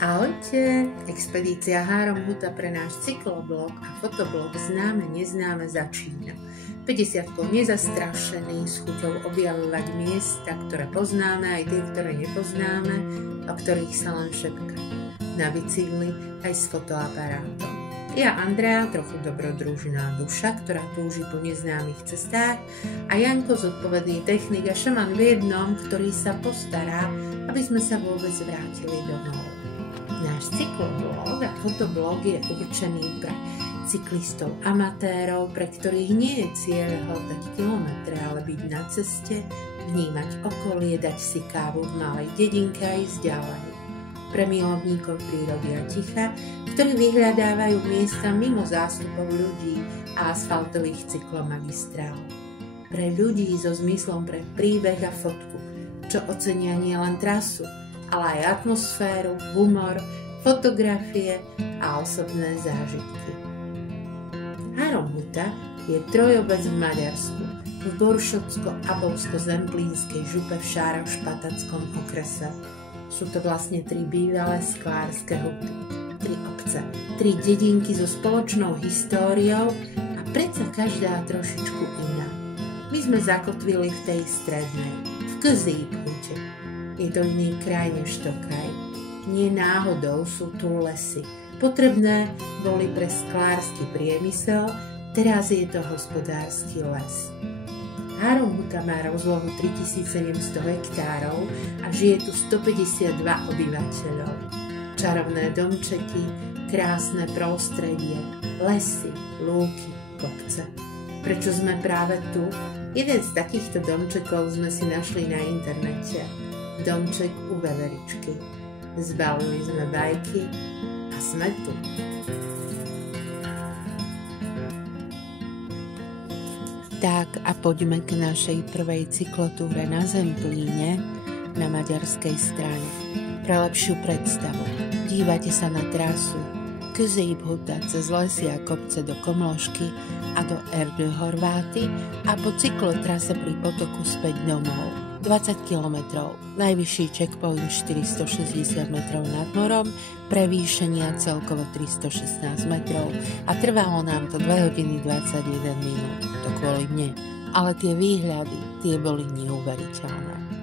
Ahojte, expedícia Három Huta pre náš cykloblog a fotoblog Známe neznáme začína. 50-kou nezastrašený, s chuťou objavovať miesta, ktoré poznáme, aj tie, ktoré nepoznáme, o ktorých sa len šepká. Na bicykli aj s fotoaparátom. Ja Andrea, trochu dobrodružná duša, ktorá túži po neznámych cestách, a Janko, zodpovedný technik a šaman v jednom, ktorý sa postará, aby sme sa vôbec vrátili domov. Náš cykloblog a fotoblog je určený pre cyklistov amatérov, pre ktorých nie je cieľ hľadať kilometre, ale byť na ceste, vnímať okolie, dať si kávu v malej dedinke a ísť ďalej. Pre milovníkov prírody a ticha, ktorí vyhľadávajú miesta mimo zástupov ľudí a asfaltových cyklomagistrál. Pre ľudí so zmyslom pre príbeh a fotku, čo ocenia nielen trasu, ale aj atmosféru, humor, fotografie a osobné zážitky. Három Huta je trojobec v Maďarsku, v Boršovsko-Abovsko-Zemplínskej župe v Šároš-Patackom okrese. Sú to vlastne 3 bývalé sklárske huty, 3 obce, 3 dedinky so spoločnou históriou a predsa každá trošičku iná. My sme zakotvili v tej strednej, v Közép hute. Je to iný kraj než Tokaj. Nie náhodou sú tu lesy. Potrebné boli pre sklársky priemysel, teraz je to hospodársky les. Három Huta má rozlohu 3700 hektárov a žije tu 152 obyvateľov. Čarovné domčeky, krásne prostredie, lesy, lúky, kopce. Prečo sme práve tu? Jeden z takýchto domčekov sme si našli na internete. Domček u veveričky. Zbalili sme bajky a sme tu. Tak a poďme k našej prvej cyklotúre na Zemplíne na maďarskej strane. Pre lepšiu predstavu, dívate sa na trasu Közép Huta cez lesy a kopce do Komložky a do Erdő Horváty a po cyklotrase pri potoku späť domov. 20 km, najvyšší checkpoint 460 metrov nad morom, prevýšenia celkovo 316 metrov a trvalo nám to 2 hodiny 21 minút, to kvôli mne. Ale tie výhľady, tie boli neuveriteľné.